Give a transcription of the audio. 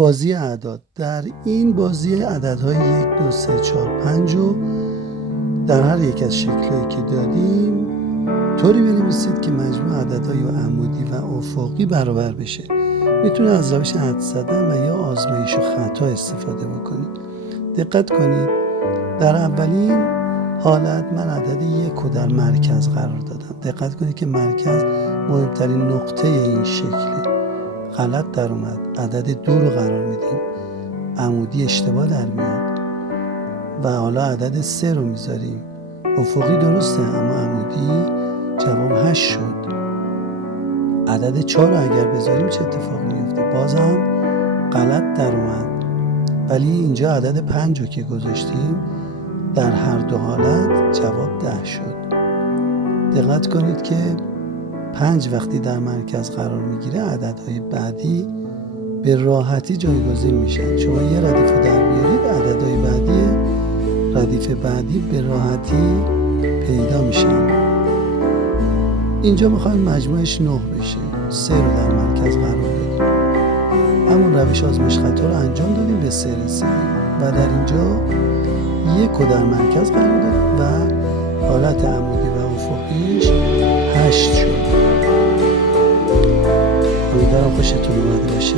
بازی اعداد. در این بازی عددهای 1 2 3 4 5 رو در هر یک از شکل‌هایی که دادیم طوری بنویسید که مجموع عددهای عمودی و افقی برابر بشه. میتونه از روش حدس زدن و یا آزمایش و خطا استفاده بکنید. دقت کنید در اولین حالت من عدد 1 رو در مرکز قرار دادم. دقت کنید که مرکز مهمترین نقطه این شکله. غلط در اومد. عدد 2 رو قرار میدیم، عمودی اشتباه در میاد. و حالا عدد 3 رو میذاریم، افقی درسته اما عمودی جواب 8 شد. عدد 4 رو اگر بذاریم چه اتفاقی میفته؟ باز هم غلط در اومد. ولی اینجا عدد 5 رو که گذاشتیم در هر دو حالت جواب 10 شد. دقت کنید که 5 وقتی در مرکز قرار میگیره عددهای بعدی به راحتی جایگزین میشن. شما یه ردیف رو در بیارید، عددهای بعدی ردیف بعدی به راحتی پیدا میشن. اینجا میخوایم مجموعش 9 بشه. 3 رو در مرکز قرار بدیم، همون روش آزمایش خطا رو انجام دادیم، به 3 رسیدیم و در اینجا 1 رو در مرکز قرار دادیم و حالت عمودی و افقیش 8 شد. امیدوارم خوشتون اومده باشه.